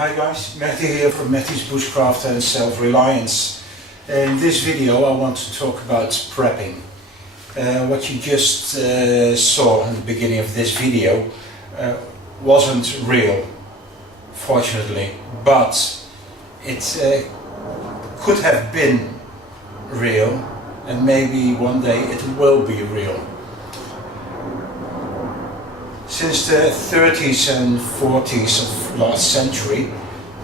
Hi guys, Mehdi here from Mehdi's Bushcraft and Self-Reliance. In this video I want to talk about prepping. What you just saw in the beginning of this video wasn't real, fortunately, but it could have been real, and maybe one day it will be real. Since the 30s and 40s of last century,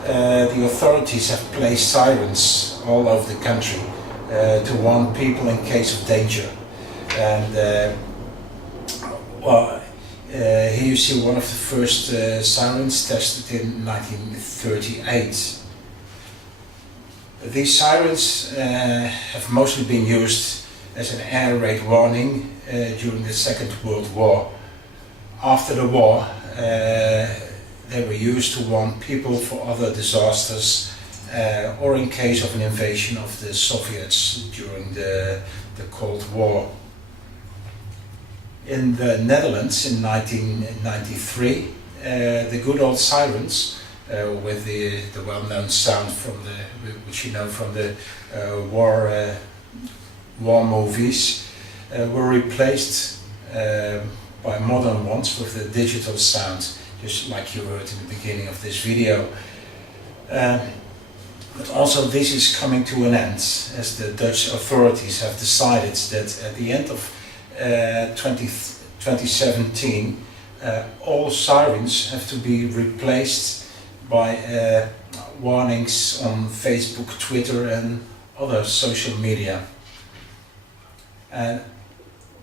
the authorities have placed sirens all over the country to warn people in case of danger. And here you see one of the first sirens tested in 1938. These sirens have mostly been used as an air raid warning during the Second World War. After the war, they were used to warn people for other disasters or in case of an invasion of the Soviets during the Cold War. In the Netherlands in 1993, the good old sirens with the well-known sound from which you know from the war movies were replaced by modern ones with the digital sound, just like you heard in the beginning of this video. But also this is coming to an end, as the Dutch authorities have decided that at the end of 2017 all sirens have to be replaced by warnings on Facebook, Twitter and other social media.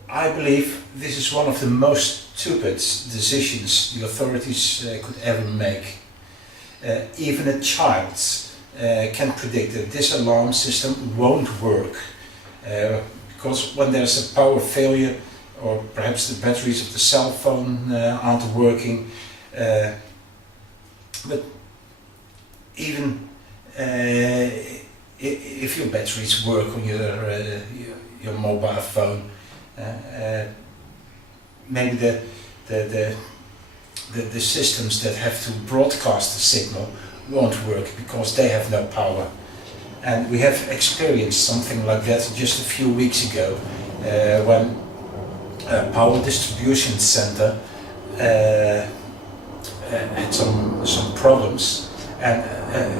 I believe this is one of the most stupid decisions the authorities could ever make. Even a child can predict that this alarm system won't work, because when there's a power failure, or perhaps the batteries of the cell phone aren't working, but even if your batteries work on your mobile phone, maybe the systems that have to broadcast the signal won't work because they have no power. And we have experienced something like that just a few weeks ago when a power distribution center had some problems, and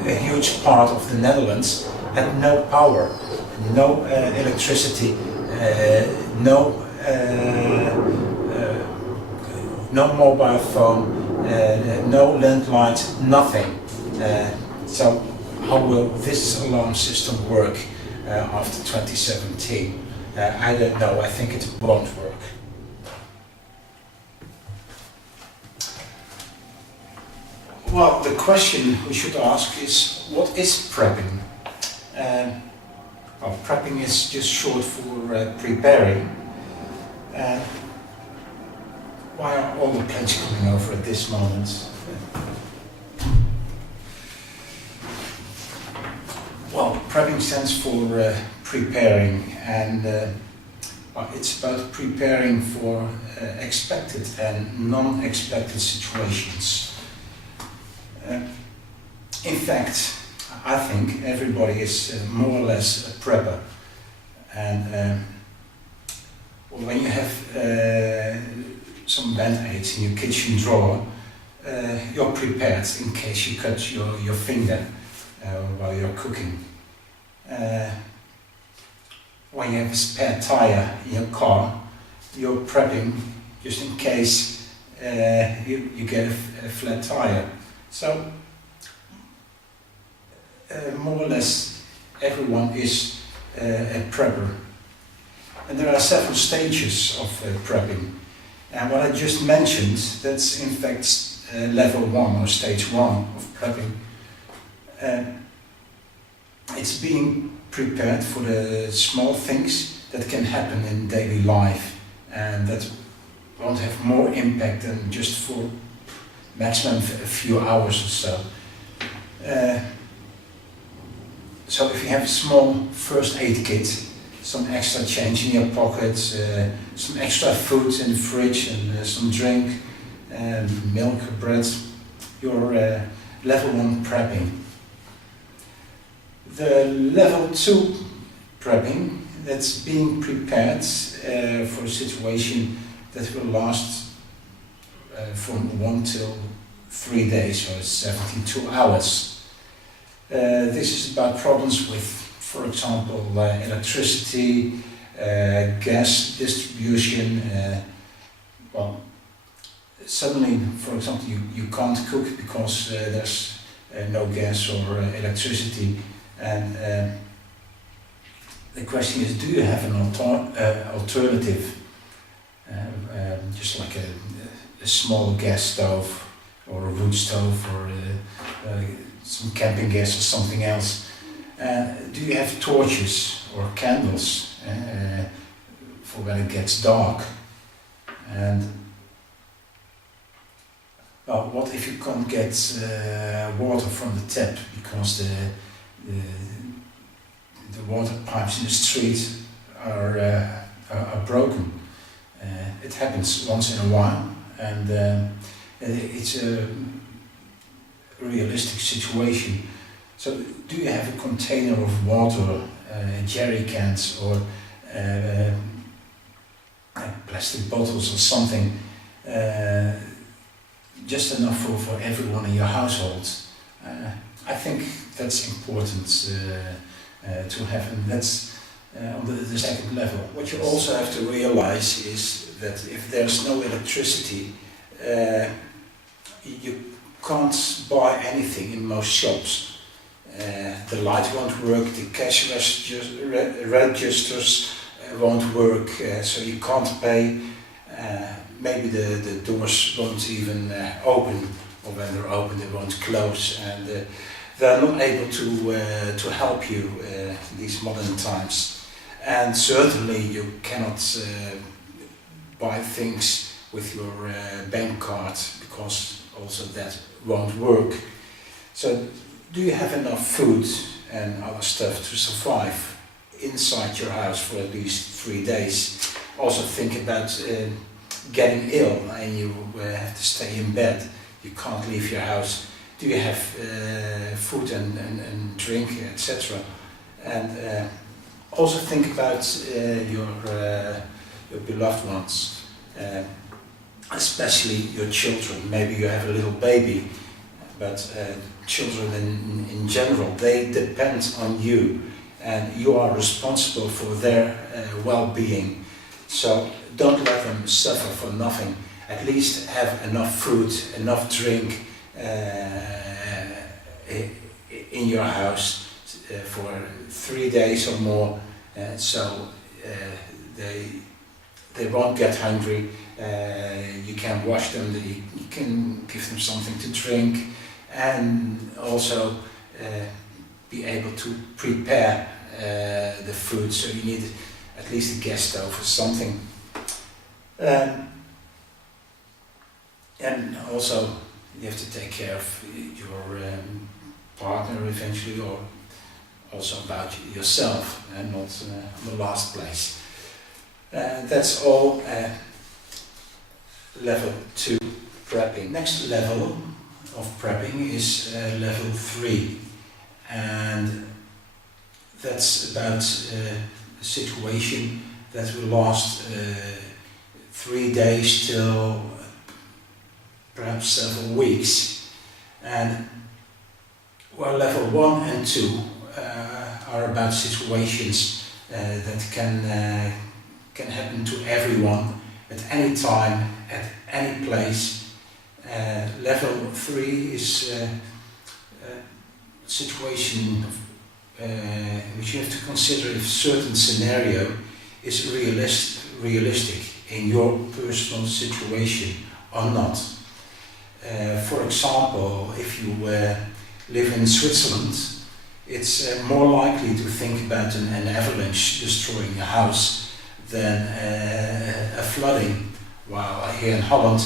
a huge part of the Netherlands had no power, no electricity, no mobile phone, no landlines, nothing. So how will this alarm system work after 2017? I don't know, I think it won't work. Well, the question we should ask is, what is prepping? Well, prepping is just short for preparing. Why are all the planes coming over at this moment? Well, prepping stands for preparing, and It's about preparing for expected and non-expected situations. In fact, I think everybody is more or less a prepper. And when you have some band-aids in your kitchen drawer, you're prepared in case you cut your finger while you're cooking. When you have a spare tire in your car, you're prepping just in case you get a flat tire. So more or less everyone is a prepper. And there are several stages of prepping. And what I just mentioned, that's in fact level 1 or stage 1 of prepping. It's being prepared for the small things that can happen in daily life and that won't have more impact than just for maximum a few hours or so. So if you have a small first aid kit, some extra change in your pocket, some extra food in the fridge and some drink, milk or bread, you're level 1 prepping. The level 2 prepping, that's being prepared for a situation that will last from 1 till 3 days, or 72 hours. This is about problems with, for example, electricity, gas distribution. Well, suddenly, for example, you can't cook because there's no gas or electricity. And the question is, do you have an alternative? Just like a small gas stove or a wood stove or some camping gas or something else. Do you have torches or candles for when it gets dark? And well, what if you can't get water from the tap because the water pipes in the street are broken? It happens once in a while, and it's a realistic situation. So do you have a container of water, jerry cans or plastic bottles or something, just enough for everyone in your household? I think that's important to have, and that's on the second level. What you also have to realize is that if there's no electricity, you can't buy anything in most shops. The light won't work, the cash registers won't work, so you can't pay. Maybe the doors won't even open, or when they're open they won't close, and they're not able to help you in these modern times. And certainly you cannot buy things with your bank card, because also that won't work. So do you have enough food and other stuff to survive inside your house for at least 3 days? Also think about getting ill and you have to stay in bed. You can't leave your house. Do you have food and drink, etc.? And also think about your beloved ones, especially your children. Maybe you have a little baby, but children in general, they depend on you, and you are responsible for their well-being. So don't let them suffer for nothing. At least have enough food, enough drink in your house for 3 days or more, so they won't get hungry. You can wash them, you can give them something to drink, and also be able to prepare the food. So you need at least a gas stove or something. And also you have to take care of your partner eventually, or also about yourself, and not in the last place. That's all level 2 prepping. Next level of prepping is level 3, and that's about a situation that will last 3 days till perhaps several weeks. And well, level 1 and 2 are about situations that can happen to everyone at any time, at any place. Level 3 is a situation which you have to consider if a certain scenario is realistic in your personal situation or not. For example, if you live in Switzerland, it's more likely to think about an avalanche destroying a house than a flooding. While here in Holland,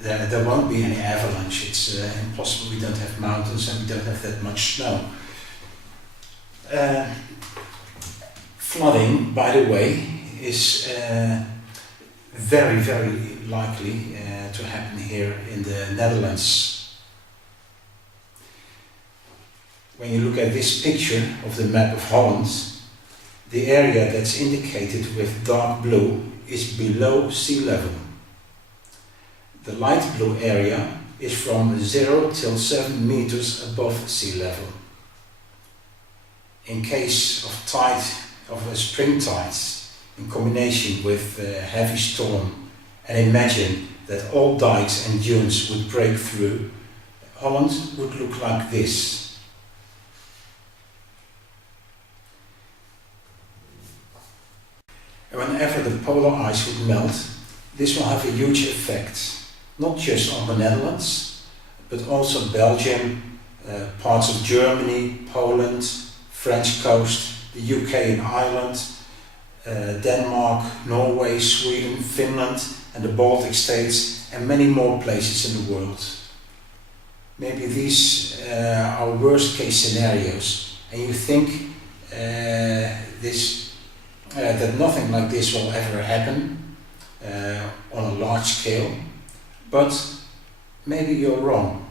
there won't be any avalanche. It's impossible. We don't have mountains and we don't have that much snow. Flooding, by the way, is very, very likely to happen here in the Netherlands. When you look at this picture of the map of Holland, the area that's indicated with dark blue is below sea level. The light blue area is from 0 till 7 meters above sea level. In case of a spring tides, in combination with a heavy storm, and imagine that all dikes and dunes would break through, Holland would look like this. Whenever the polar ice would melt, this will have a huge effect, not just on the Netherlands, but also Belgium, parts of Germany, Poland, French coast, the UK and Ireland, Denmark, Norway, Sweden, Finland and the Baltic states, and many more places in the world. Maybe these are worst case scenarios, and you think that nothing like this will ever happen on a large scale, but maybe you're wrong.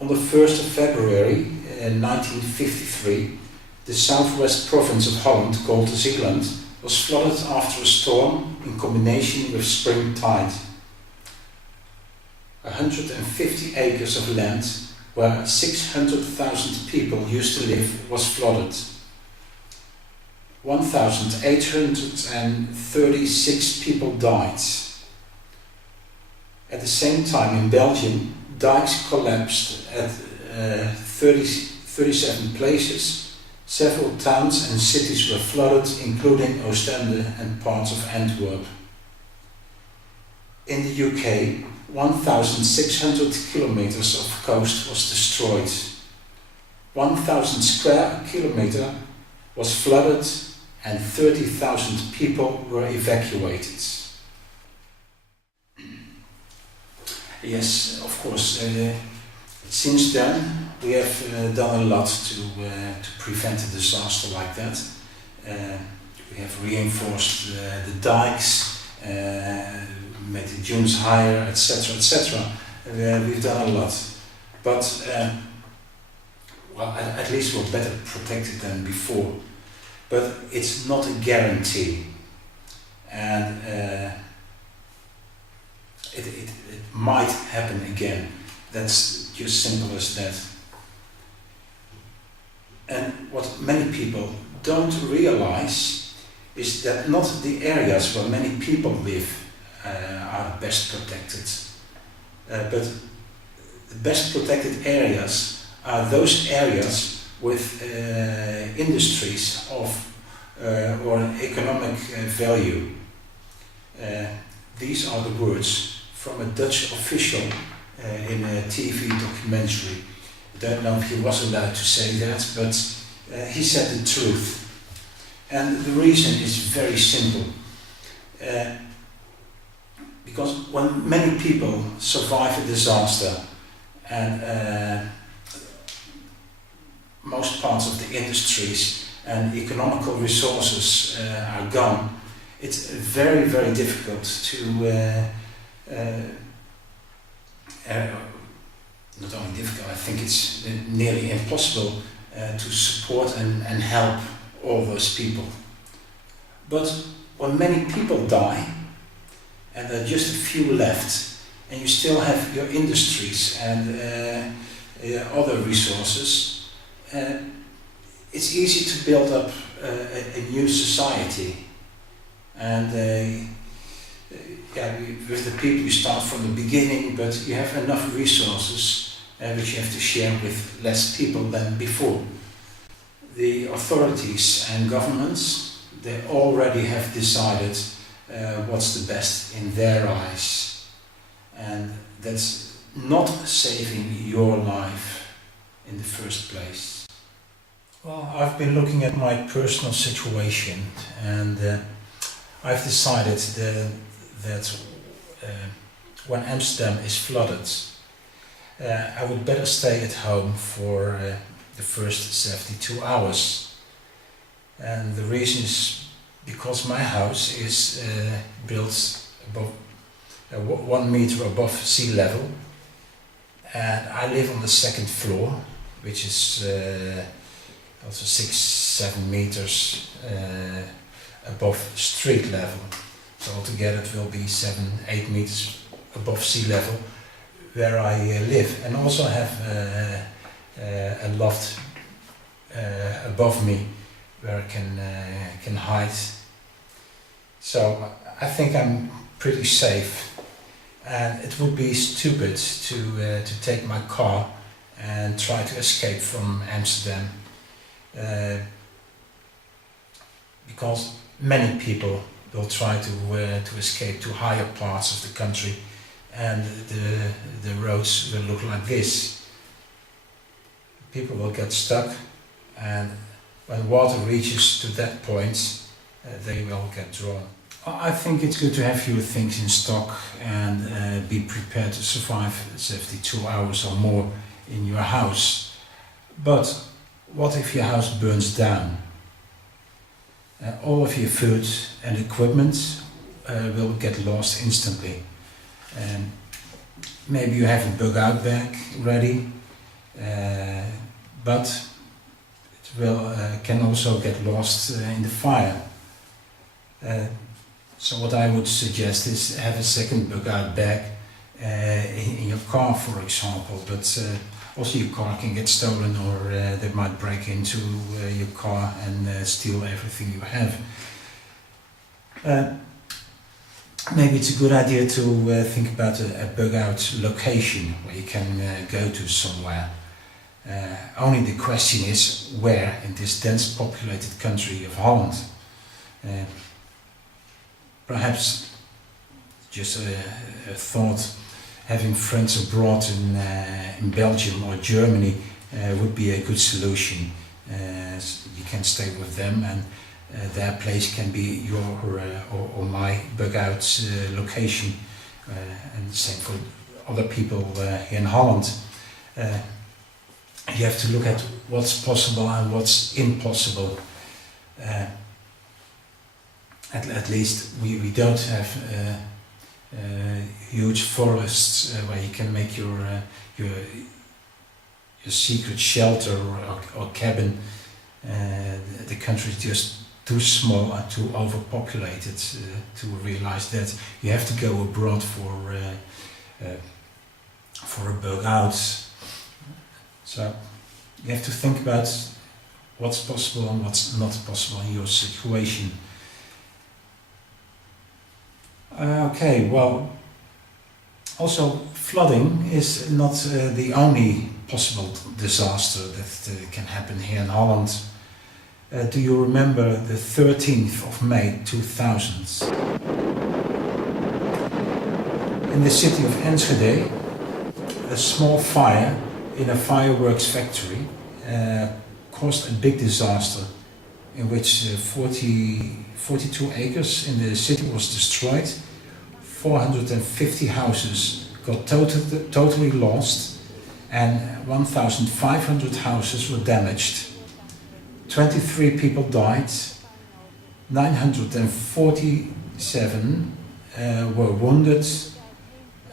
On the 1st of February 1953, the southwest province of Holland, called Zeeland, was flooded after a storm in combination with spring tide. 150 acres of land where 600,000 people used to live was flooded. 1,836 people died. At the same time in Belgium, dikes collapsed at 37 places. Several towns and cities were flooded, including Ostende and parts of Antwerp. In the UK, 1,600 kilometers of coast was destroyed. 1,000 square kilometers was flooded and 30,000 people were evacuated. Yes, of course, since then we have done a lot to prevent a disaster like that. We have reinforced the dikes, made the dunes higher, etc., etc. We've done a lot, but well, at least we're better protected than before. But it's not a guarantee, and it might happen again. That's just simple as that. And what many people don't realize is that not the areas where many people live are best protected, but the best protected areas are those areas with industries of or economic value. These are the words from a Dutch official in a TV documentary. I don't know if he was allowed to say that, but he said the truth. And the reason is very simple. Because when many people survive a disaster, and most parts of the industries and economical resources are gone, it's very, very difficult to not only difficult, I think it's nearly impossible to support and help all those people. But when many people die, and there are just a few left, and you still have your industries and other resources, it's easy to build up a new society. And with the people you start from the beginning, but you have enough resources which you have to share with less people than before. The authorities and governments, they already have decided what's the best in their eyes, and that's not saving your life in the first place. Well, I've been looking at my personal situation, and I've decided that when Amsterdam is flooded, I would better stay at home for the first 72 hours. And the reason is because my house is built above 1 meter above sea level, and I live on the second floor, which is also 6-7 meters above street level. So altogether it will be 7-8 meters above sea level where I live, and also have a loft above me where I can hide. So I think I'm pretty safe, and it would be stupid to take my car and try to escape from Amsterdam, because many people will try to escape to higher parts of the country, and the roads will look like this. People will get stuck, and when water reaches to that point, they will get drawn. I think it's good to have fewer things in stock and be prepared to survive 72 hours or more in your house. But what if your house burns down? All of your food and equipment will get lost instantly. Maybe you have a bug-out bag ready, but it will can also get lost in the fire. So what I would suggest is have a second bug-out bag in your car, for example. But also your car can get stolen, or they might break into your car and steal everything you have. Maybe it's a good idea to think about a bug-out location where you can go to somewhere. Only the question is where in this dense populated country of Holland. Perhaps just a thought, having friends abroad in Belgium or Germany would be a good solution. You can stay with them, and their place can be your or my bug-out location, and the same for other people here in Holland. You have to look at what's possible and what's impossible. At least we don't have huge forests where you can make your secret shelter or cabin. The country is just too small and too overpopulated to realize that. You have to go abroad for a bug out. So you have to think about what's possible and what's not possible in your situation. Okay, well, also flooding is not the only possible disaster that can happen here in Holland. Do you remember the 13th of May 2000? In the city of Enschede, a small fire in a fireworks factory caused a big disaster in which 42 acres in the city was destroyed. 450 houses got totally lost, and 1,500 houses were damaged. 23 people died, 947 were wounded,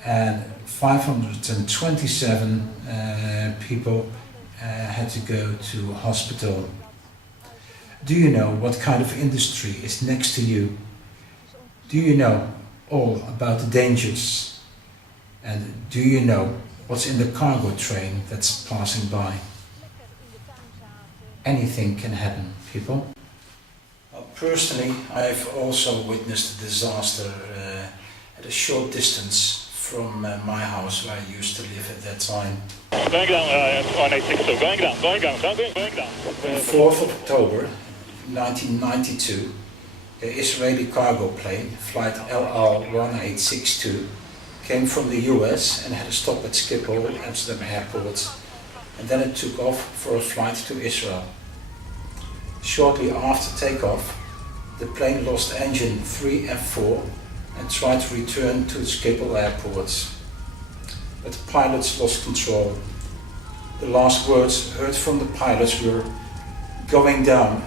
and 527 people had to go to hospital. Do you know what kind of industry is next to you? Do you know all about the dangers? And do you know what's in the cargo train that's passing by? Anything can happen, people. Well, personally, I've also witnessed a disaster at a short distance from my house where I used to live at that time. Going down, 1862, going down. On 4th of October 1992, the Israeli cargo plane, flight LR-1862, came from the US and had a stop at Schiphol, Amsterdam Airport, and then it took off for a flight to Israel. Shortly after takeoff, the plane lost engine 3 and 4 and tried to return to Schiphol Airport. But the pilots lost control. The last words heard from the pilots were, "Going down,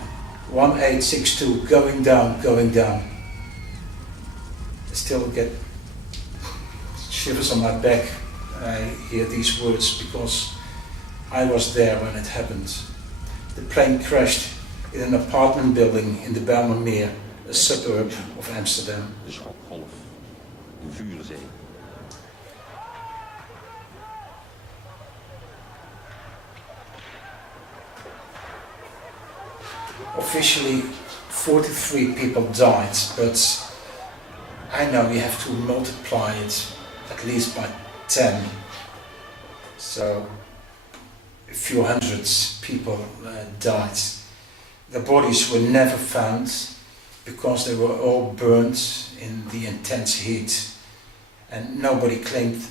1862, going down, going down." I still get shivers on my back when I hear these words because I was there when it happened. The plane crashed in an apartment building in the M.B.S.R, a suburb of Amsterdam. De Schokgolf, de Vuurzee. Officially 43 people died, but I know you have to multiply it at least by 10. So a few hundreds people died. The bodies were never found because they were all burned in the intense heat, and nobody claimed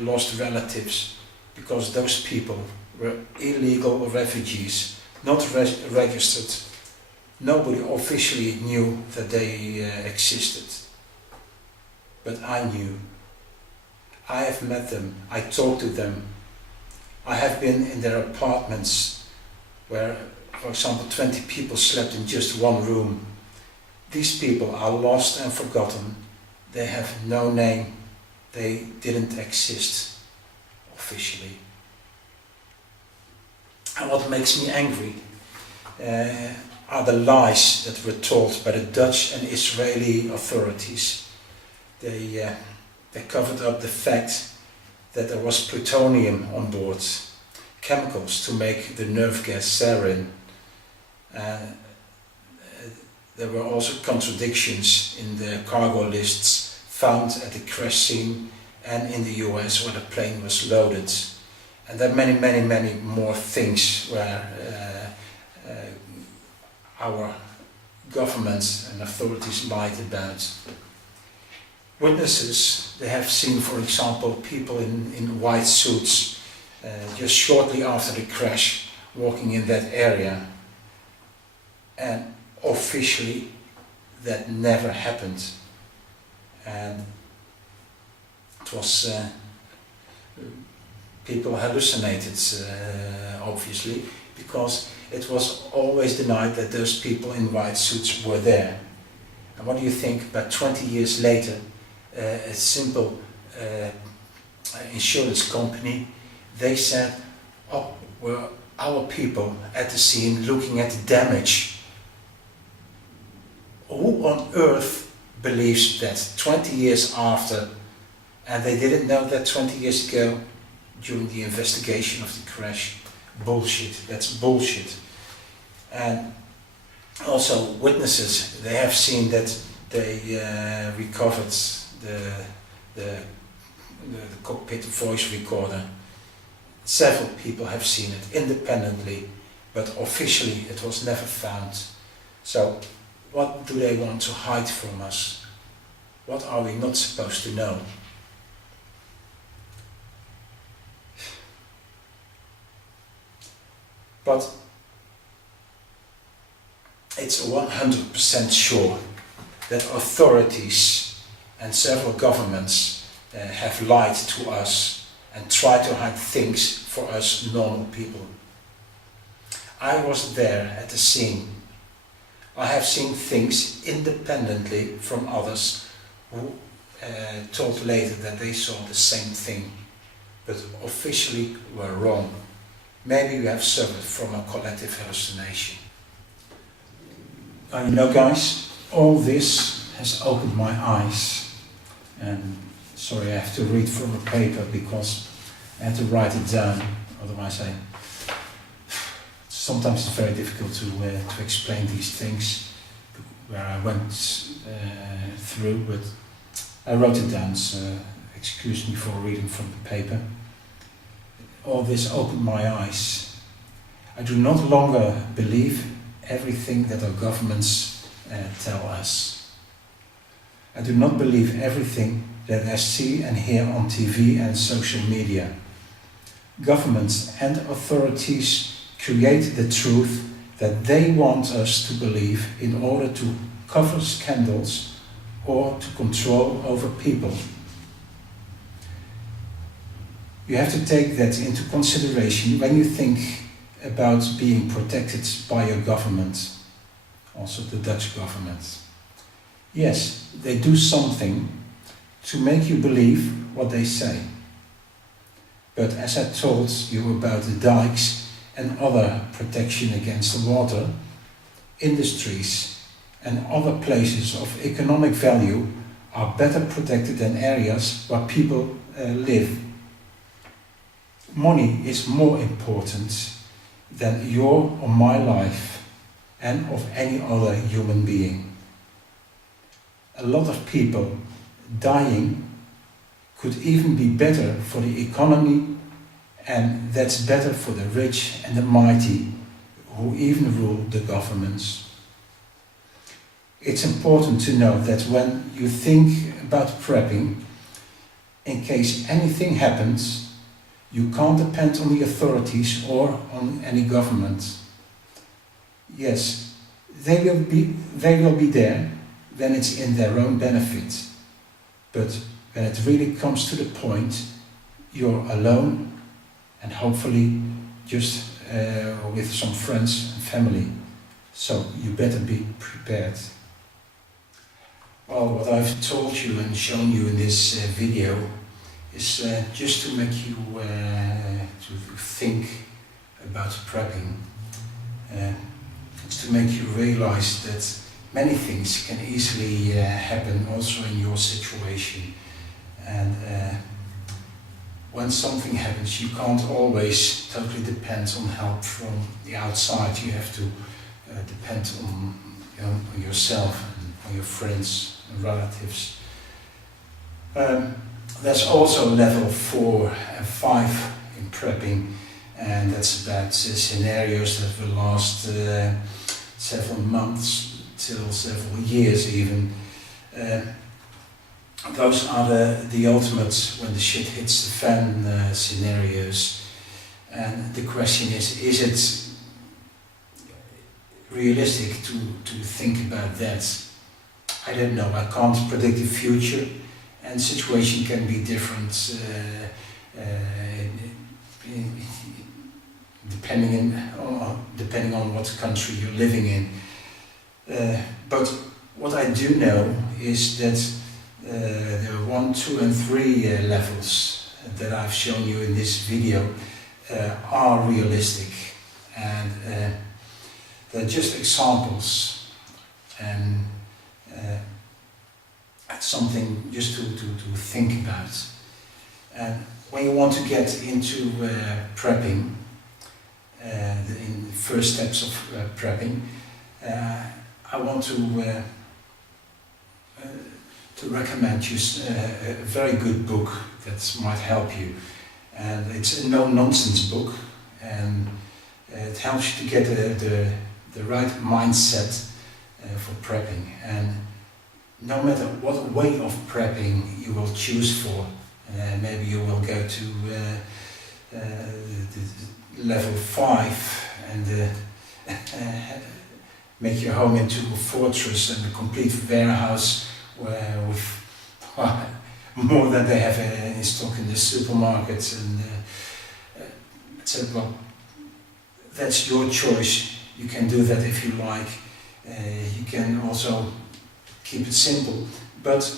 lost relatives because those people were illegal refugees, not registered. Nobody officially knew that they existed. But I knew. I have met them, I talked to them. I have been in their apartments where, for example, 20 people slept in just one room. These people are lost and forgotten. They have no name. They didn't exist officially. And what makes me angry are the lies that were told by the Dutch and Israeli authorities. They covered up the fact that there was plutonium on board, chemicals to make the nerve gas sarin. There were also contradictions in the cargo lists found at the crash scene and in the US where the plane was loaded. And there are many more things where our government and authorities lied about. Witnesses, they have seen, for example, people in white suits just shortly after the crash walking in that area. And officially that never happened. And it was people hallucinated, obviously, because it was always denied that those people in white suits were there. And what do you think? About 20 years later, a simple insurance company, they said, "Oh, were our people at the scene looking at the damage?" Who on earth believes that 20 years after, and they didn't know that 20 years ago during the investigation of the crash? Bullshit, that's bullshit. And also witnesses, they have seen that they recovered the cockpit voice recorder. Several people have seen it independently, but officially it was never found. So what do they want to hide from us? What are we not supposed to know? But it's 100% sure that authorities and several governments have lied to us and tried to hide things for us normal people. I was there at the scene. I have seen things independently from others who told later that they saw the same thing, but officially were wrong. Maybe you have suffered from a collective hallucination. You know, guys, all this has opened my eyes. And sorry, I have to read from a paper because I had to write it down, otherwise sometimes it's very difficult to explain these things where I went through, but I wrote it down, so excuse me for reading from the paper. All this opened my eyes. I do not longer believe everything that our governments tell us. I do not believe everything that I see and hear on TV and social media. Governments and authorities create the truth that they want us to believe in order to cover scandals or to control over people. You have to take that into consideration when you think about being protected by your government, also the Dutch government. Yes, they do something to make you believe what they say. But as I told you about the dikes and other protection against the water, industries and other places of economic value are better protected than areas where people live. Money is more important than your or my life and of any other human being. A lot of people dying could even be better for the economy, and that's better for the rich and the mighty who even rule the governments. It's important to know that when you think about prepping, in case anything happens, you can't depend on the authorities or on any government. Yes, they will be there when it's in their own benefit. But when it really comes to the point, you're alone and hopefully just with some friends and family. So you better be prepared. Well, what I've told you and shown you in this video is just to make you to think about prepping. It's to make you realize that many things can easily happen also in your situation. And when something happens, you can't always totally depend on help from the outside. You have to depend on, on yourself and on your friends and relatives. There's also level 4 and 5 in prepping, and that's about scenarios that will last several months till several years even. Those are the ultimate when the shit hits the fan scenarios. And the question is it realistic to think about that? I don't know, I can't predict the future, and situation can be different depending on what country you're living in. But what I do know is that the 1, 2 and 3 levels that I've shown you in this video are realistic, and they're just examples, and something just to think about. And when you want to get into prepping, in the first steps of prepping, I want to recommend you a very good book that might help you. And it's a no-nonsense book, and it helps you to get the right mindset for prepping. And no matter what way of prepping you will choose for, maybe you will go to the level 5 and make your home into a fortress and a complete warehouse with more than they have in stock in the supermarkets, and etc. that's your choice. You can do that if you like. You can also keep it simple, but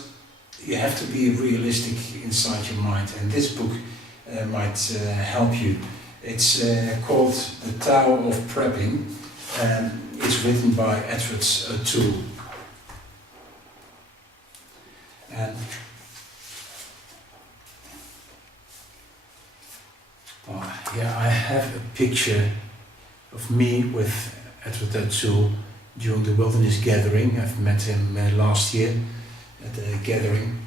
you have to be realistic inside your mind, and this book might help you. It's called The Tao of Prepping, and it's written by Edward Toole. And here I have a picture of me with Edward Toole during the Wilderness Gathering. I've met him last year at the gathering,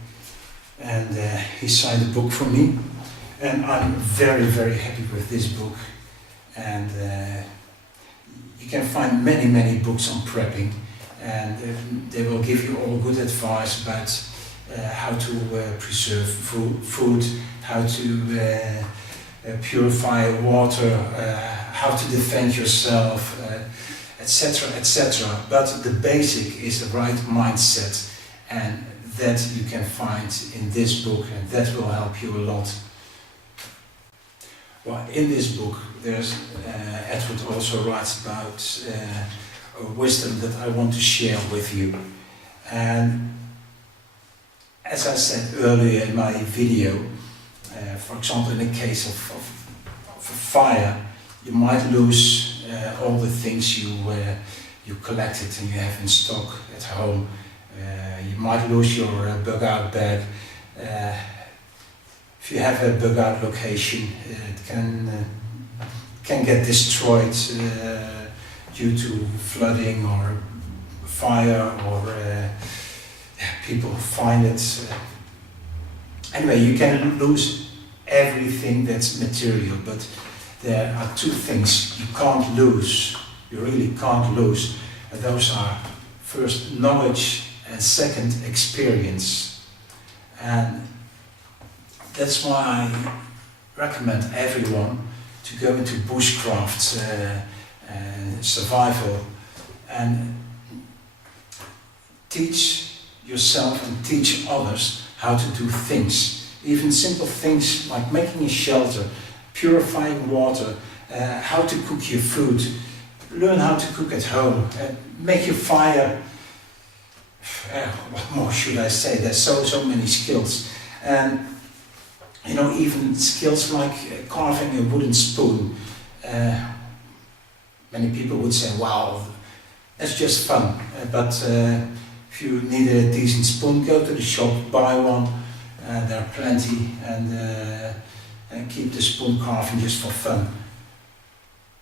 and he signed a book for me, and I'm very, very happy with this book. And you can find many, many books on prepping, and they will give you all good advice about how to preserve food, how to purify water, how to defend yourself, etc., etc. But the basic is the right mindset, and that you can find in this book, and that will help you a lot. Well, in this book, there's Edward also writes about a wisdom that I want to share with you. And as I said earlier in my video, for example, in the case of a fire, you might lose all the things you collected and you have in stock at home. You might lose your bug-out bag. If you have a bug-out location, it can get destroyed due to flooding or fire, or people find it. Anyway, you can lose everything that's material, but there are two things you can't lose, you really can't lose, and those are first knowledge and second experience. And that's why I recommend everyone to go into bushcraft and survival and teach yourself and teach others how to do things. Even simple things like making a shelter, purifying water, how to cook your food, learn how to cook at home, make your fire. What more should I say? There's so many skills. And even skills like carving a wooden spoon. Many people would say, wow, that's just fun. But if you need a decent spoon, go to the shop, buy one. There are plenty, and keep the spoon carving just for fun.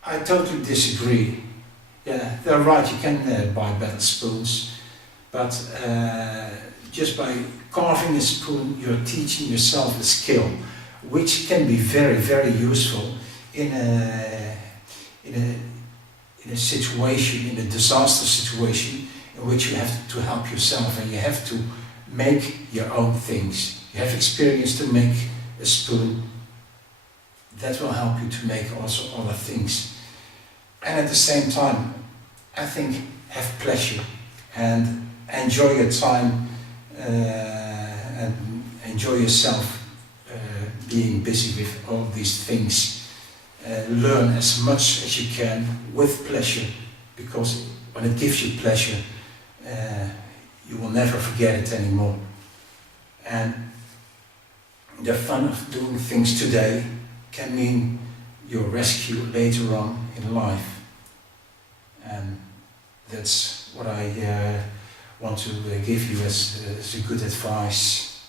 I totally disagree. Yeah, they're right, you can buy better spoons, but just by carving a spoon, you're teaching yourself a skill, which can be very, very useful in a situation, in a disaster situation, in which you have to help yourself and you have to make your own things. You have experience to make a spoon. That will help you to make also other things. And at the same time, I think, have pleasure and enjoy your time and enjoy yourself being busy with all these things. Learn as much as you can with pleasure, because when it gives you pleasure, you will never forget it anymore. And the fun of doing things today can mean your rescue later on in life. And that's what I want to give you as a good advice,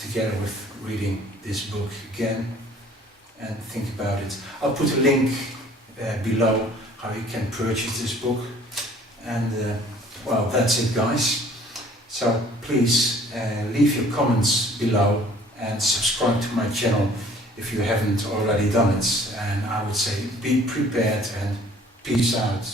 together with reading this book again and think about it. I'll put a link below how you can purchase this book. And well, that's it, guys. So please leave your comments below and subscribe to my channel if you haven't already done it. And I would say be prepared and peace out.